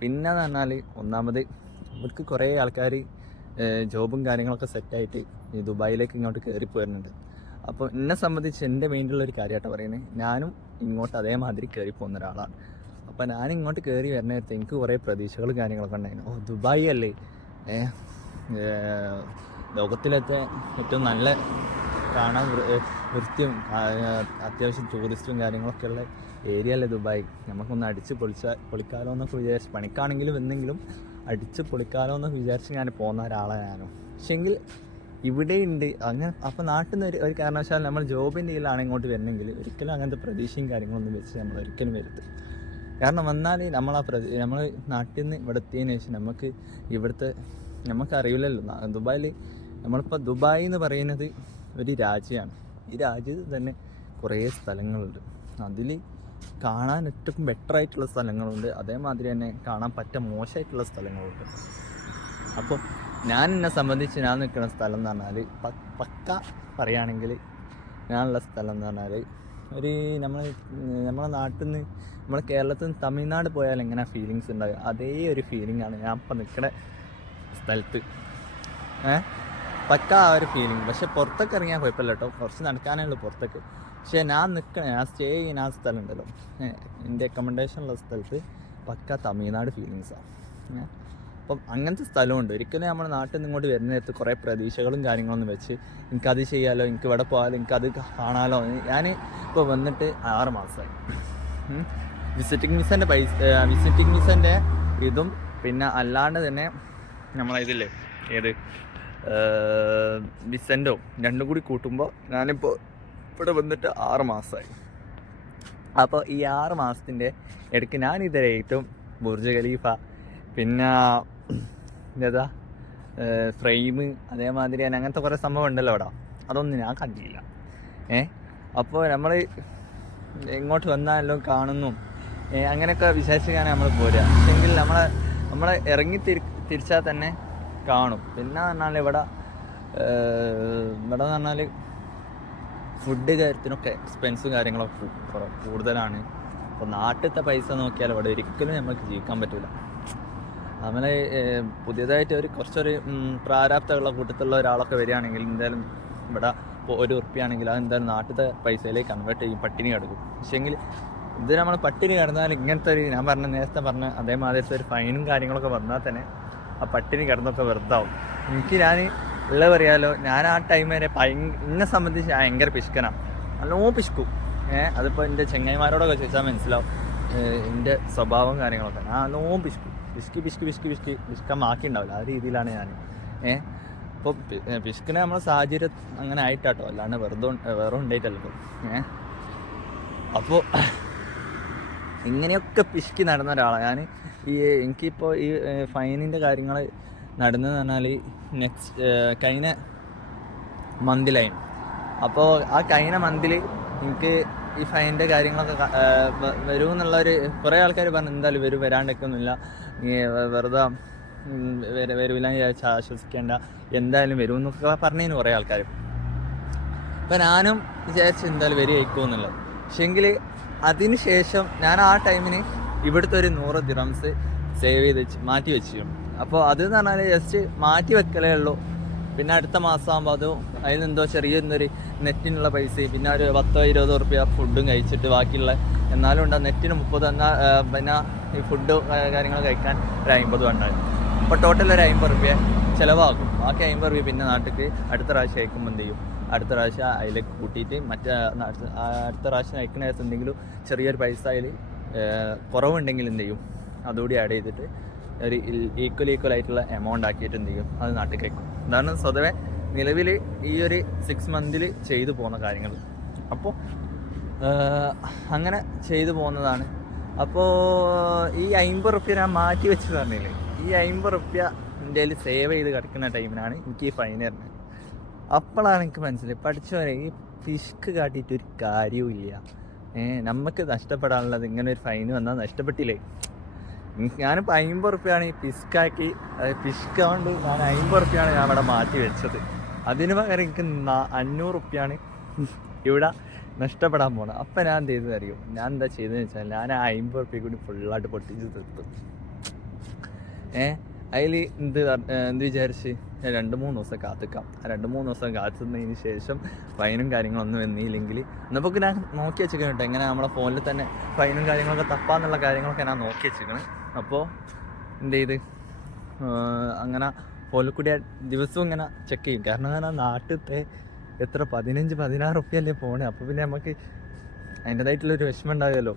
പിന്നെ എന്ന് പറഞ്ഞാൽ ഒന്നാമത് ഇവർക്ക് കുറേ ആൾക്കാർ ജോബും കാര്യങ്ങളൊക്കെ സെറ്റായിട്ട് ഈ ദുബായിലേക്ക് ഇങ്ങോട്ട് കയറി പോരുന്നുണ്ട്. അപ്പോൾ എന്നെ സംബന്ധിച്ച് എൻ്റെ മെയിൻറ്റുള്ളൊരു കാര്യമായിട്ട് പറയുന്നത്, ഞാനും ഇങ്ങോട്ട് അതേമാതിരി കയറി പോകുന്ന ഒരാളാണ്. അപ്പോൾ ഞാൻ ഇങ്ങോട്ട് കയറി വരുന്ന നേരത്തെ എനിക്ക് കുറേ പ്രതീക്ഷകളും കാര്യങ്ങളൊക്കെ ഉണ്ടായിരുന്നു. ദുബായ് അല്ലേ ലോകത്തിലത്തെ ഏറ്റവും നല്ല കാണാൻ വൃത്തിയും അത്യാവശ്യം ടൂറിസ്റ്റും കാര്യങ്ങളൊക്കെ ഉള്ള ഏരിയ അല്ലേ ദുബായ്, നമുക്കൊന്ന് അടിച്ച് പൊളിക്കാലോ എന്നൊക്കെ വിചാരിച്ച്, പണിക്കാണെങ്കിലും എന്തെങ്കിലും അടിച്ച് പൊളിക്കാലോ എന്നൊക്കെ വിചാരിച്ച് ഞാൻ പോകുന്ന ഒരാളാണ് ഞാനും. പക്ഷെങ്കിൽ ഇവിടെ ഉണ്ട് അങ്ങനെ. അപ്പോൾ നാട്ടിൽ നിന്ന് ഒരു കാരണവശാലും നമ്മൾ ജോബിൻ്റെ കീഴിലാണ് ഇങ്ങോട്ട് വരുന്നെങ്കിൽ ഒരിക്കലും അങ്ങനത്തെ പ്രതീക്ഷയും കാര്യങ്ങളൊന്നും വെച്ച് നമ്മൾ ഒരിക്കലും വരുത്തും. കാരണം വന്നാൽ നമ്മൾ നാട്ടിൽ നിന്ന് ഇവിടെ എത്തിയതിന് ശേഷം നമുക്കറിയില്ലല്ലോ ദുബായിൽ. നമ്മളിപ്പോൾ ദുബായ് എന്ന് പറയുന്നത് ഒരു രാജ്യമാണ്. ഈ രാജ്യത്ത് തന്നെ കുറേ സ്ഥലങ്ങളുണ്ട്. അതിൽ കാണാൻ ഏറ്റവും ബെറ്റർ ആയിട്ടുള്ള സ്ഥലങ്ങളുണ്ട്, അതേമാതിരി തന്നെ കാണാൻ മോശമായിട്ടുള്ള സ്ഥലങ്ങളുണ്ട്. അപ്പോൾ എന്നെ സംബന്ധിച്ച് ഞാൻ നിൽക്കുന്ന സ്ഥലം എന്ന് പറഞ്ഞാൽ പക്ക പറയുകയാണെങ്കിൽ ഞാനുള്ള സ്ഥലം എന്ന് പറഞ്ഞാൽ നമ്മളെ നാട്ടിൽ നിന്ന് നമ്മൾ കേരളത്തിൽ നിന്ന് തമിഴ്നാട് പോയാൽ എങ്ങനെ ഫീലിങ്സ് ഉണ്ടാകുക, അതേ ഒരു ഫീലിംഗാണ് ഞാൻ ഇപ്പം നിൽക്കുന്ന സ്ഥലത്ത്. പക്ക ആ ഒരു ഫീലിംഗ്. പക്ഷെ പുറത്തൊക്കെ ഇറങ്ങിയാൽ കുഴപ്പമില്ല കേട്ടോ, കുറച്ച് നടക്കാനേ ഉള്ളൂ പുറത്തേക്ക്. പക്ഷേ ഞാൻ സ്റ്റേ ചെയ്യുന്ന ആ സ്ഥലം ഉണ്ടല്ലോ, എൻ്റെ അക്കോമഡേഷനുള്ള സ്ഥലത്ത് പക്ക തമിഴ്നാട് ഫീലിങ്സാണ്. അപ്പം അങ്ങനത്തെ സ്ഥലമുണ്ട്. ഒരിക്കലും നമ്മുടെ നാട്ടിൽ നിന്ന് ഇങ്ങോട്ട് വരുന്ന നേരത്ത് കുറേ പ്രതീക്ഷകളും കാര്യങ്ങളൊന്നും വെച്ച് എനിക്കത് ചെയ്യാലോ, എനിക്ക് ഇവിടെ പോകാലോ, എനിക്കത് കാണാലോ. ഞാൻ ഇപ്പോൾ വന്നിട്ട് 6 മാസമായി. വിസിറ്റിംഗ് വിസൻ്റെ ഇതും പിന്നെ അല്ലാണ്ട് തന്നെ നമ്മളതില്ലേ വിസൻ്റോ രണ്ടും കൂടി കൂട്ടുമ്പോൾ ഞാനിപ്പോൾ ഇവിടെ വന്നിട്ട് 6 മാസമായി. അപ്പോൾ ഈ 6 മാസത്തിൻ്റെ ഇടയ്ക്ക് ഞാനിതുവരെ ഏറ്റവും ബുർജ് ഖലീഫ, പിന്നെ ഫ്രെയിം, അതേമാതിരി തന്നെ അങ്ങനത്തെ കുറേ സംഭവം ഉണ്ടല്ലോ അവിടെ, അതൊന്നും ഞാൻ കണ്ടില്ല. അപ്പോൾ നമ്മൾ ഇങ്ങോട്ട് വന്നാലും കാണുന്നു അങ്ങനെയൊക്കെ വിചാരിച്ചാണ് നമ്മൾ പോരുക. പക്ഷെങ്കിൽ നമ്മളെ ഇറങ്ങി തിരിച്ചാൽ തന്നെ കാണും. പിന്നെ പറഞ്ഞാൽ ഇവിടെ പറഞ്ഞാൽ ഫുഡ് കാര്യത്തിനൊക്കെ എക്സ്പെൻസും കാര്യങ്ങളൊക്കെ കൂടുതലാണ്. അപ്പോൾ നാട്ടിലത്തെ പൈസ നോക്കിയാൽ ഇവിടെ ഒരിക്കലും നമുക്ക് ജീവിക്കാൻ പറ്റില്ല. നമ്മളെ പുതിയതായിട്ട് കുറച്ചൊരു പ്രാരാബ്ധമുള്ള കൂട്ടത്തിലുള്ള ഒരാളൊക്കെ വരികയാണെങ്കിൽ എന്തായാലും ഇവിടെ ഇപ്പോൾ 1 ഉറുപ്പികയാണെങ്കിൽ അത് എന്തായാലും നാട്ടിലത്തെ പൈസയിലേക്ക് കൺവേർട്ട് ചെയ്യും, പട്ടിണി കിടക്കും. പക്ഷേങ്കിൽ ഇത് നമ്മൾ പട്ടിണി കിടന്നാൽ ഇങ്ങനത്തെ ഞാൻ നേരത്തെ പറഞ്ഞ അതേമാതിരത്തെ ഒരു ഫൈനും കാര്യങ്ങളൊക്കെ വന്നാൽ തന്നെ ആ പട്ടിണി കിടന്നൊക്കെ വെറുതാവും. ഞാൻ ഉള്ളത് പറയാലോ, ഞാൻ ആ ടൈം വരെ എന്നെ സംബന്ധിച്ച് ഭയങ്കര പിശുക്കനാണ്, നല്ലോണം പിശുക്കും. അതിപ്പോൾ എൻ്റെ ചെങ്ങായിമാരോടൊക്കെ ചോദിച്ചാൽ മനസ്സിലാവും എൻ്റെ സ്വഭാവം കാര്യങ്ങളൊക്കെ. ഞാൻ നല്ലോണം പിശുക്കാൻ ബാക്കിയുണ്ടാവില്ല, ആ രീതിയിലാണ് ഞാൻ. അപ്പോൾ പിശുക്കിനെ നമ്മളെ സാഹചര്യം അങ്ങനെ ആയിട്ടാട്ടോ, അല്ലാണ്ട് വേറെ ഉണ്ടായിട്ടല്ലോ. അപ്പോൾ ഇങ്ങനെയൊക്കെ പിശുക്കി നടന്ന ഒരാളാണ് ഞാൻ. എനിക്കിപ്പോൾ ഈ ഫൈനിൻ്റെ കാര്യങ്ങൾ നടന്നതെന്ന് പറഞ്ഞാൽ കഴിഞ്ഞ മന്തിലായിരുന്നു. അപ്പോൾ ആ കഴിഞ്ഞ മന്തിൽ എനിക്ക് ഈ ഫൈനിൻ്റെ കാര്യങ്ങളൊക്കെ വരുമെന്നുള്ളൊരു കുറേ ആൾക്കാർ പറഞ്ഞു എന്തായാലും വരാണ്ടിരിക്കുന്നില്ല, വെറുതെ വരില്ല വിചാരിച്ച് ആശ്വസിക്കേണ്ട, എന്തായാലും വരുമെന്നൊക്കെ പറഞ്ഞതിന് കുറേ ആൾക്കാർ. അപ്പോൾ ഞാനും വിചാരിച്ച് എന്തായാലും വരികയായിരിക്കുമെന്നുള്ളത്. പക്ഷെങ്കിൽ അതിന് ശേഷം ഞാൻ ആ ടൈമിന് ഇവിടുത്തെ ഒരു 100 ദിറംസ് സേവ് ചെയ്ത് മാറ്റി വെച്ചിരുന്നു. അപ്പോൾ അതെന്ന് പറഞ്ഞാൽ ജസ്റ്റ് മാറ്റി വെക്കലേ ഉള്ളൂ. പിന്നെ അടുത്ത മാസം ആകുമ്പോൾ അതിനെന്തോ ചെറിയൊരു നെറ്റിനുള്ള പൈസ, പിന്നെ ഒരു 10-20 ഉറുപ്പിക ഫുഡും കഴിച്ചിട്ട് ബാക്കിയുള്ള എന്നാലും ഉണ്ടാകും നെറ്റിന് 30. എന്നാൽ പിന്നെ ഈ ഫുഡ് കാര്യങ്ങൾ കഴിക്കാൻ ഒരു 50 ഉണ്ടാകും. അപ്പോൾ ടോട്ടൽ ഒരു 50 ഉറുപ്പിക ചിലവാക്കും. ബാക്കി 50 ഉറുപ്പിക പിന്നെ നാട്ടിലേക്ക് അടുത്ത പ്രാവശ്യം അയക്കുമ്പോൾ എന്ത് ചെയ്യും, അടുത്ത പ്രാവശ്യം അതിലേക്ക് കൂട്ടിയിട്ട് അടുത്ത പ്രാവശ്യം അയക്കുന്ന ദിവസം എന്തെങ്കിലും ചെറിയൊരു പൈസ അതിൽ കുറവുണ്ടെങ്കിൽ എന്ത് ചെയ്യും, അതുകൂടി ആഡ് ചെയ്തിട്ട് ഒരു ഈക്വൽ ആയിട്ടുള്ള എമൗണ്ട് ആക്കിയിട്ട് എന്ത് ചെയ്യും, അത് നാട്ടിൽ കഴിക്കും. അതാണ് സ്വതവേ നിലവിൽ ഈ ഒരു 6 മന്തിൽ ചെയ്തു പോകുന്ന കാര്യങ്ങൾ. അപ്പോൾ അങ്ങനെ ചെയ്തു പോകുന്നതാണ്. അപ്പോൾ ഈ 50 ഉറുപ്പിക ഞാൻ മാറ്റി വെച്ച് തന്നില്ലേ, ഈ 50 ഉറുപ്പിക എൻ്റെ കയ്യിൽ സേവ് ചെയ്ത് കിടക്കുന്ന ടൈമിനാണ് എനിക്ക് ഈ ഫൈൻ വരുന്നത്. അപ്പോഴാണ് എനിക്ക് മനസ്സിലായി, പഠിച്ചവരെ ഈ പിശുക്ക് കാട്ടിയിട്ടൊരു കാര്യവും ഇല്ല. നമുക്ക് നഷ്ടപ്പെടാനുള്ളത് ഇങ്ങനെ ഒരു ഫൈൻ വന്നാൽ നഷ്ടപ്പെട്ടില്ലേ. ഞാനിപ്പോൾ 50 ഉറുപ്പികയാണ് ഈ പിസ്കാക്കി, പിസ്കാണ്ട് ഞാൻ 50 ഉറുപ്പികയാണ് ഞാൻ ഇവിടെ മാറ്റി വെച്ചത്. അതിന് പകരം എനിക്ക് 500 ഉറുപ്പികയാണ് ഇവിടെ നഷ്ടപ്പെടാൻ പോകണം. അപ്പം ഞാൻ എന്ത് ചെയ്തത് അറിയും, ഞാൻ എന്താ ചെയ്തതെന്ന് വെച്ചാൽ ഞാൻ ആ 50 ഉറുപ്പിക കൂടി ഫുള്ളായിട്ട് പൊട്ടിച്ച് തീർത്തു. അതിൽ എന്ത് വിചാരിച്ച് 2-3 ദിവസം കാത്തിക്കാം. 2-3 ദിവസം കാത്തുന്നതിന് ശേഷം ഫൈനും കാര്യങ്ങളൊന്നും വന്നില്ലെങ്കിൽ എന്നപ്പോൾ ഞാൻ നോക്കി വെച്ചിരിക്കണം കേട്ടോ. എങ്ങനെ നമ്മളെ ഫോണിൽ തന്നെ ഫൈനും കാര്യങ്ങളൊക്കെ തപ്പാന്നുള്ള കാര്യങ്ങളൊക്കെ ഞാൻ നോക്കി വെച്ചിരിക്കണം. അപ്പോൾ എന്ത് ചെയ്ത് അങ്ങനെ ഫോണിൽ കൂടി ദിവസവും ഇങ്ങനെ ചെക്ക് ചെയ്യും. കാരണം ഞാൻ നാട്ടിലത്തെ എത്ര 15-16 റുപ്യല്ലേ പോണേ. അപ്പോൾ പിന്നെ നമുക്ക് അതിൻ്റെതായിട്ടുള്ളൊരു വിഷമം ഉണ്ടാവുമല്ലോ.